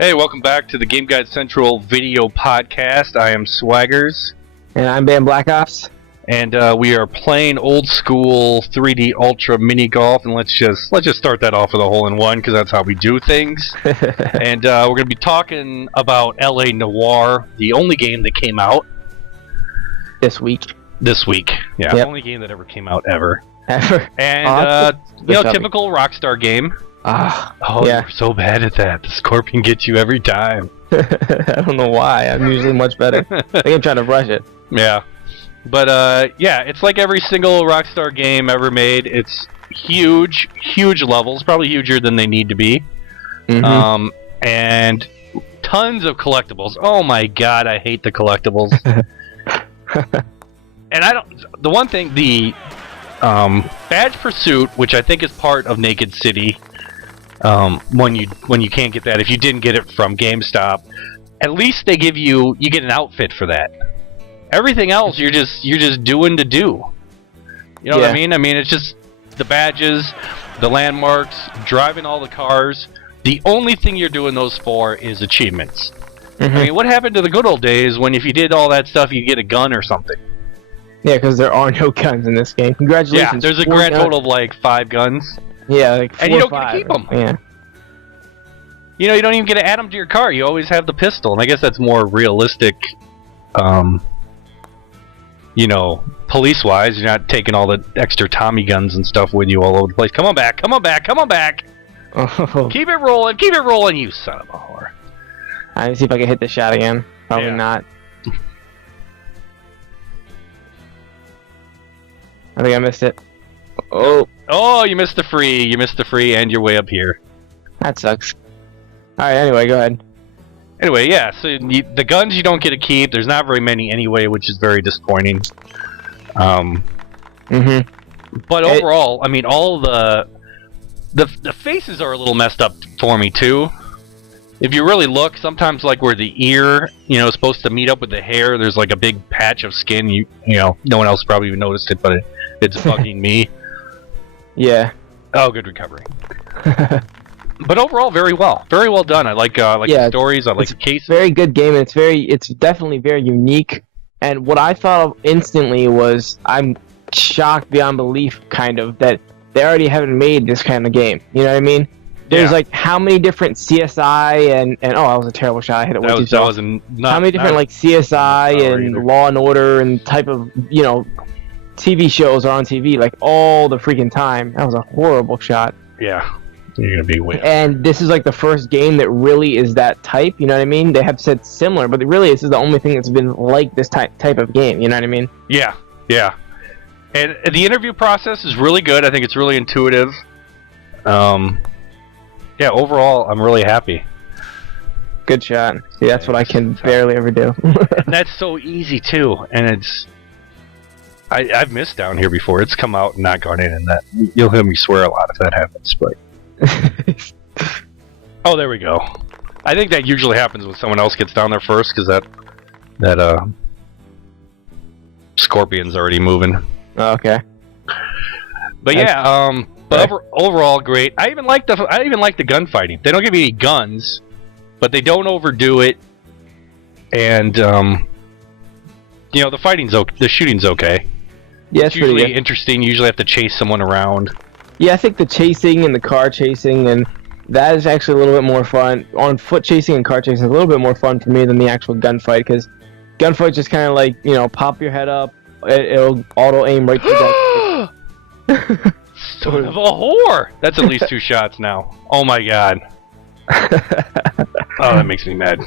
Hey, welcome back to the GameGuideCentral Video Podcast. I am Swaggers. And I'm Bamblakopz. And we are playing old school 3D Ultra Mini Golf, and let's just start that off with a hole-in-one, because that's how we do things. And we're going to be talking about LA Noire, the only game that came out This week. Yeah, Yep. only game that ever came out ever. Ever. And, typical Rockstar game. Oh, yeah. You're so bad at that. The Scorpion gets you every time. I don't know why. I'm usually much better. I think I'm trying to rush it. Yeah. But, it's like every single Rockstar game ever made. It's huge levels, probably huger than they need to be. Mm-hmm. And tons of collectibles. Oh my god, I hate the collectibles. And the one thing, the Badge Pursuit, which I think is part of Naked City, when you can't get that, if you didn't get it from GameStop, at least they get an outfit for that. Everything else you're just doing to do. You know what I mean? I mean, it's just the badges, the landmarks, driving all the cars. The only thing you're doing those for is achievements. Mm-hmm. I mean, what happened to the good old days when if you did all that stuff, you get a gun or something? Yeah, because there are no guns in this game. Congratulations. Yeah, there's a grand total of like 5 guns. Yeah, like 4 and you don't or 5. get to keep them. Yeah. You know, you don't even get to add them to your car. You always have the pistol, and I guess that's more realistic. Police-wise, you're not taking all the extra Tommy guns and stuff with you all over the place. Come on back! Come on back! Come on back! Oh. Keep it rolling, you son of a whore. Let me see if I can hit the shot again. Probably Yeah. not. I think I missed it. Oh, You missed the free, and you're way up here. that sucks. Alright, anyway, go ahead. Anyway, yeah, so the guns you don't get to keep. There's not very many anyway, which is very disappointing. Mm-hmm. But overall, I mean, all the faces are a little messed up for me, too. If you really look, sometimes like where the ear, is supposed to meet up with the hair, there's like a big patch of skin. You know, no one else probably even noticed it, but it's bugging me. Yeah. Oh, good recovery. But overall, very well done. I like the stories. I like the case. Very good game. And it's definitely very unique. And what I thought of instantly was, I'm shocked beyond belief, kind of, that they already haven't made this kind of game. You know what I mean? There's like how many different CSI and that was a terrible shot. I hit it way too soft. How many different like CSI and Law and Order and type of TV shows are on TV like all the freaking time. That was a horrible shot. Yeah. You're gonna be weird. And this is like the first game that really is that type, you know what I mean? They have said similar, but really this is the only thing that's been like this type of game, you know what I mean? Yeah. And the interview process is really good. I think it's really intuitive. Overall, I'm really happy. Good shot. See, that's what I can barely ever do. And that's so easy too, and it's... I've missed down here before. It's come out and not gone in, and that you'll hear me swear a lot if that happens, but... Oh, there we go. I think that usually happens when someone else gets down there first, because that Scorpion's already moving. Oh, okay. But overall great. I even like the gunfighting. They don't give you any guns, but they don't overdo it, and the the shooting's okay. Yeah, it's usually interesting. You usually have to chase someone around. Yeah, I think the chasing and the car chasing, and that is actually a little bit more fun. On foot chasing and car chasing is a little bit more fun for me than the actual gunfight, because gunfight just kind of like, pop your head up, it'll auto aim right to the Son of a whore! That's at least 2 shots now. Oh my god. Oh, that makes me mad.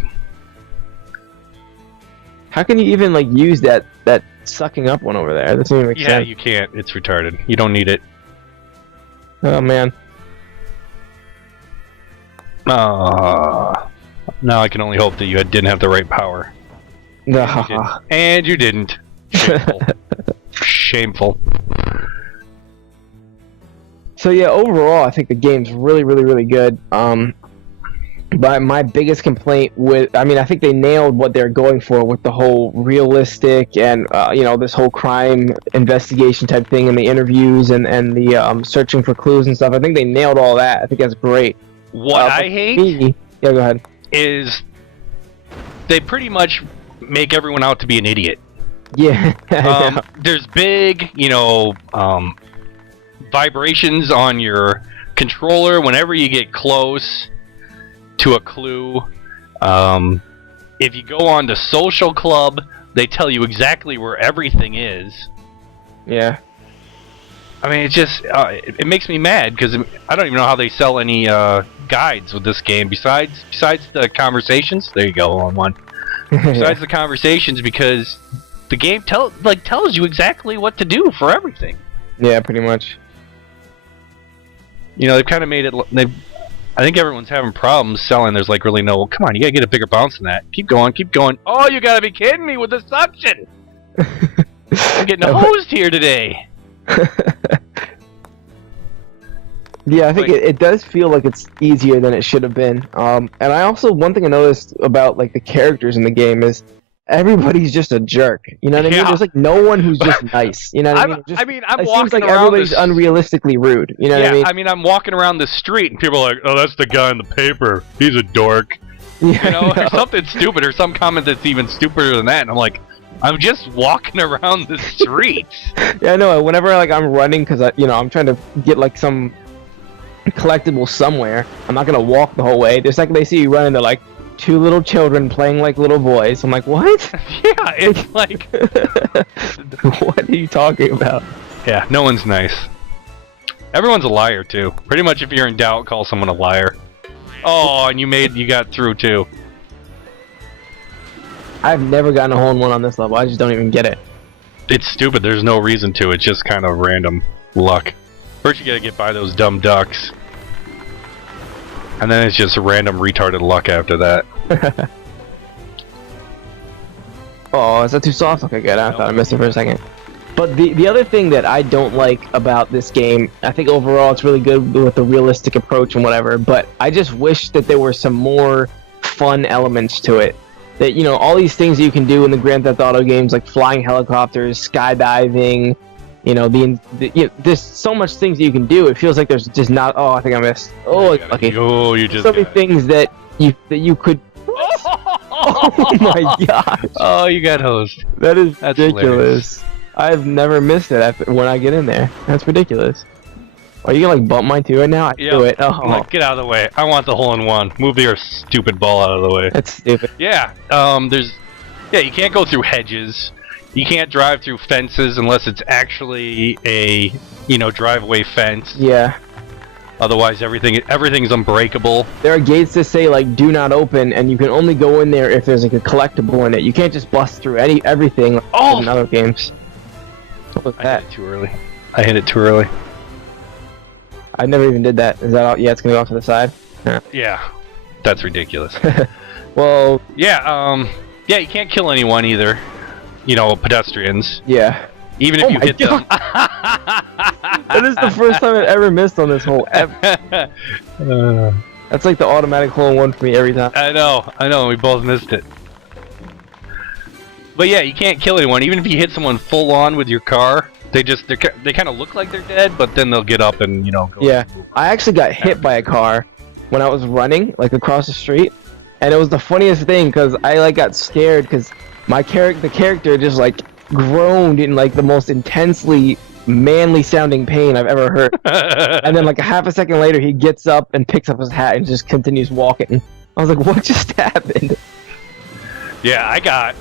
How can you even like use that sucking up one over there? That doesn't even make sense. Yeah, you can't. It's retarded. You don't need it. Oh man. Now I can only hope that you didn't have the right power. And you didn't. Shameful. Shameful. So yeah, overall, I think the game's really, really, really good. But my biggest complaint I think they nailed what they're going for with the whole realistic and, this whole crime investigation type thing and the interviews and the searching for clues and stuff. I think they nailed all that. I think that's great. What I hate? Yeah, go ahead. is they pretty much make everyone out to be an idiot. Yeah. There's big, vibrations on your controller whenever you get close to a clue. If you go on to Social Club, they tell you exactly where everything is. Yeah. I mean, it just it makes me mad because I don't even know how they sell any guides with this game besides the conversations. There you go, on one. Besides the conversations, because the game tells you exactly what to do for everything. Yeah, pretty much. They've kind of made it. I think everyone's having problems selling. There's really no. Come on, you gotta get a bigger bounce than that. Keep going, keep going. Oh, you gotta be kidding me with the suction! I'm getting hosed here today. Yeah, I think it does feel like it's easier than it should have been. And I also, one thing I noticed about the characters in the game is everybody's just a jerk. You know what I mean? There's no one who's just nice. You know what I mean? I'm it walking seems like around everybody's unrealistically rude. You know what I mean? I'm walking around the street and people are like, "Oh, that's the guy in the paper. He's a dork." Yeah, or something stupid, or some comment that's even stupider than that. And I'm like, I'm just walking around the streets. Yeah, I know. Whenever I'm running because I'm trying to get some collectible somewhere, I'm not gonna walk the whole way. Just they see you running, they're like two little children playing like little boys. I'm like, what? Yeah, it's like, what are you talking about? Yeah, no one's nice. Everyone's a liar too. Pretty much, if you're in doubt, call someone a liar. Oh, and you got through too. I've never gotten a hole in one on this level. I just don't even get it. It's stupid. There's no reason to. It's just kind of random luck. First, you gotta get by those dumb ducks. And then it's just random retarded luck after that. Oh, is that too soft? Okay, good. I thought I missed it for a second. But the other thing that I don't like about this game, I think overall it's really good with the realistic approach and whatever, but I just wish that there were some more fun elements to it. That, all these things that you can do in the Grand Theft Auto games, like flying helicopters, skydiving, there's so much things that you can do. It feels like there's just not. Oh, I think I missed. Oh, okay. Oh, you just. So many things that you could. Oh my gosh! Oh, you got hosed. That's ridiculous. Hilarious. I've never missed it when I get in there. That's ridiculous. Are you gonna bump mine too right now? Do it. Oh. Look, get out of the way. I want the hole-in-one. Move your stupid ball out of the way. That's stupid. Yeah. You can't go through hedges. You can't drive through fences unless it's actually a, driveway fence. Yeah. Otherwise, everything's unbreakable. There are gates that say do not open, and you can only go in there if there's a collectible in it. You can't just bust through everything like in other games. What was that? I hit it too early. I hit it too early. I never even did that. Is that all? Yeah, it's gonna go off to the side. Yeah, that's ridiculous. Well. Yeah. You can't kill anyone either. Pedestrians. Yeah. Even if you hit them. That is the first time I've ever missed on this hole ever. That's like the automatic hole-in-one for me every time. I know. We both missed it. But yeah, you can't kill anyone. Even if you hit someone full on with your car, they kind of look like they're dead, but then they'll get up and go. Yeah, I actually got hit by a car when I was running across the street, and it was the funniest thing because I got scared because the character just groaned in the most intensely manly sounding pain I've ever heard. And then a half a second later he gets up and picks up his hat and just continues walking. I was like, what just happened? Yeah, I got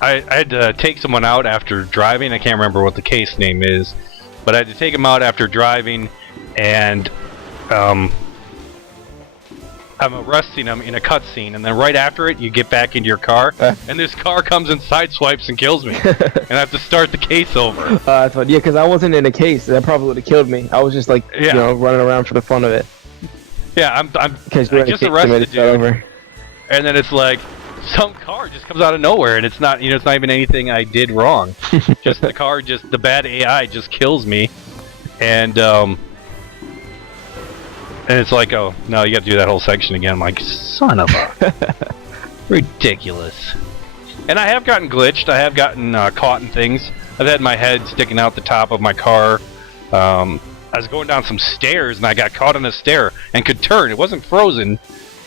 I had to take someone out after driving. I can't remember what the case name is, but I had to take him out after driving, and I'm arresting him in a cutscene, and then right after it, you get back into your car, and this car comes and sideswipes and kills me, and I have to start the case over. That's fun. Yeah, because I wasn't in a case. That probably would have killed me. I was just running around for the fun of it. Yeah, I just arrested the dude, and then it's some car just comes out of nowhere, and it's not even anything I did wrong. Just the bad AI just kills me, and it's oh no, you got to do that whole section again. I'm like, son of a ridiculous. And I have gotten glitched. I have gotten caught in things. I've had my head sticking out the top of my car. I was going down some stairs and I got caught on a stair and could turn. It wasn't frozen,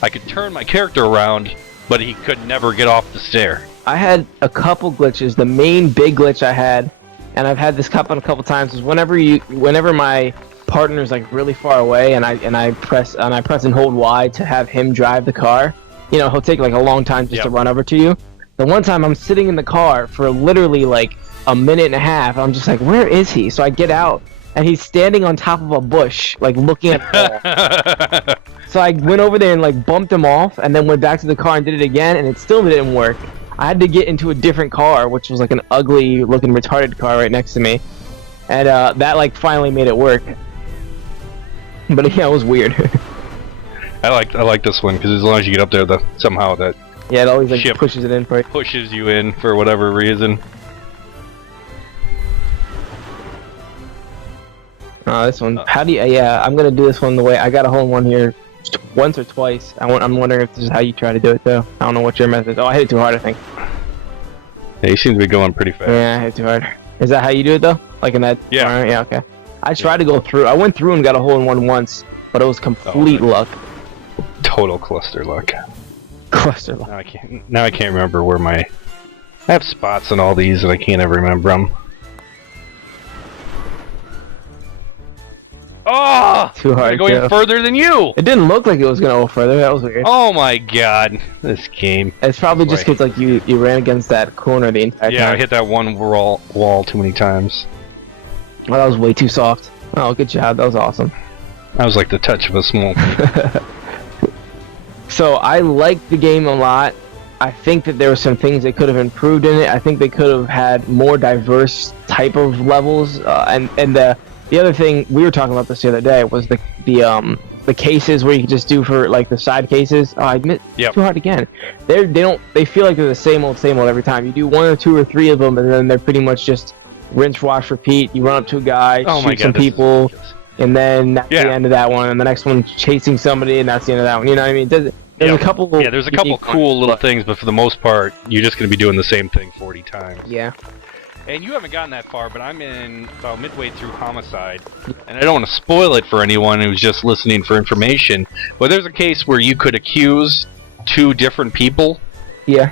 I could turn my character around, but he could never get off the stair. I had a couple glitches. The main big glitch I had, and I've had this happen a couple times, is whenever my partner's like really far away, and I press and hold Y to have him drive the car. You know, he'll take like a long time just to run over to you. The one time I'm sitting in the car for literally like a minute and a half. I'm just like, where is he? So I get out, and he's standing on top of a bush, like looking at the ball. So I went over there and like bumped him off, and then went back to the car and did it again, and it still didn't work. I had to get into a different car, which was like an ugly looking retarded car right next to me, and that like finally made it work. But yeah, it was weird. I like this one because as long as you get up there, somehow that it always like pushes it in for you. Pushes you in for whatever reason. Oh, this one. How do you? Yeah, I'm gonna do this one the way I got a hole in one here, once or twice. I'm wondering if this is how you try to do it though. I don't know what your method is. Oh, I hit it too hard, I think. Yeah, you seem to be going pretty fast. Yeah, I hit it too hard. Is that how you do it though? Like in that? Yeah. Yeah. Okay. I tried to go through. I went through and got a hole in one once, but it was complete luck. Total cluster luck. Cluster luck. Now I can't remember where I have spots on all these and I can't ever remember them. Oh! Too hard. I'm going further than you! It didn't look like it was gonna go further. That was weird. Oh my god. This game. It's probably just because like you ran against that corner the entire time. Yeah, I hit that one wall too many times. Oh, that was way too soft. Oh, good job. That was awesome. That was like the touch of a small So I liked the game a lot. I think that there were some things they could have improved in it. I think they could have had more diverse type of levels. And the other thing, we were talking about this the other day, was the cases where you can just do for like the side cases. Oh, I admit, too hard again. They feel like they're the same old every time. You do one or two or three of them, and then they're pretty much just rinse, wash, repeat. You run up to a guy, shoot some people, and then that's the end of that one. And the next one's chasing somebody, and that's the end of that one. You know what I mean? There's a couple. Yeah, there's a couple cool little things, but for the most part, you're just going to be doing the same thing 40 times. Yeah. And you haven't gotten that far, but I'm in about midway through Homicide, and I don't want to spoil it for anyone who's just listening for information, but there's a case where you could accuse 2 different people. Yeah.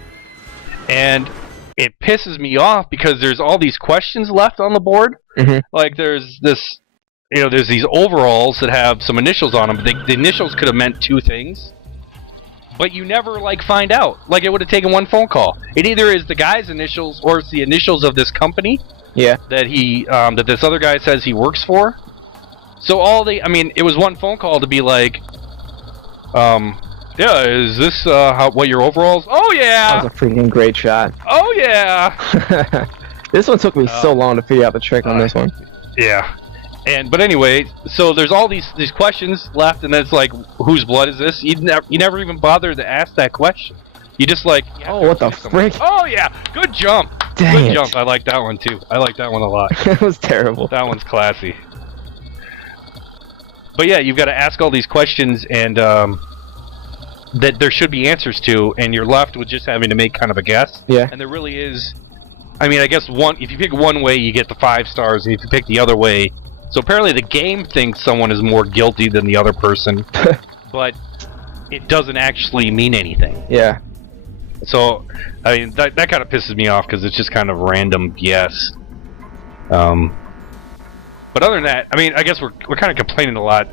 And it pisses me off because there's all these questions left on the board. Mm-hmm. Like there's this, there's these overalls that have some initials on them, but the initials could have meant 2 things. But you never, find out. Like, it would have taken one phone call. It either is the guy's initials or it's the initials of this company. Yeah. That that this other guy says he works for. So it was one phone call to be like, yeah, is this what your overalls? Oh, yeah! That was a freaking great shot. Oh, yeah! This one took me so long to figure out the trick on this one. Yeah. But anyway, so there's all these questions left, and then it's like, whose blood is this? You never even bothered to ask that question. You just oh, what the frick? Oh yeah, good jump. Dang good jump. I like that one too. I like that one a lot. It was terrible. That one's classy. But yeah, you've got to ask all these questions, and that there should be answers to, and you're left with just having to make kind of a guess. Yeah. And there really is. I guess if you pick one way, you get the 5 stars, and if you pick the other way. So apparently the game thinks someone is more guilty than the other person, but it doesn't actually mean anything. Yeah. So, that kind of pisses me off because it's just kind of random guess. But other than that, I guess we're kind of complaining a lot.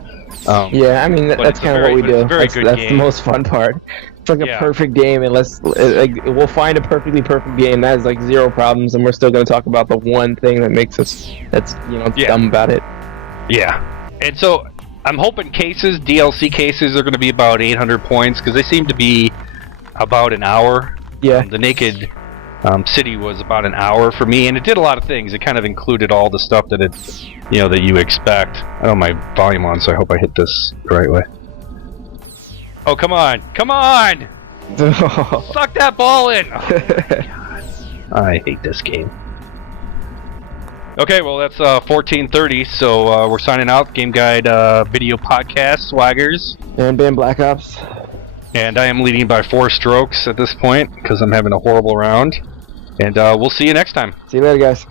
Yeah, that's kind of what we do. That's the most fun part. It's like a perfect game, and we'll find a perfectly perfect game that has 0 problems, and we're still going to talk about the one thing that makes us dumb about it. Yeah, and so I'm hoping DLC cases are going to be about 800 points because they seem to be about an hour. Yeah. The Naked City was about an hour for me, and it did a lot of things. It kind of included all the stuff that that you expect. I don't have my volume on, so I hope I hit this the right way. Oh, come on! Come on! Suck that ball in! Oh, my God. I hate this game. Okay, well, that's 14:30, so we're signing out. Game Guide Video Podcast, Swaggers. And Bamblakopz. And I am leading by 4 strokes at this point, because I'm having a horrible round. And we'll see you next time. See you later, guys.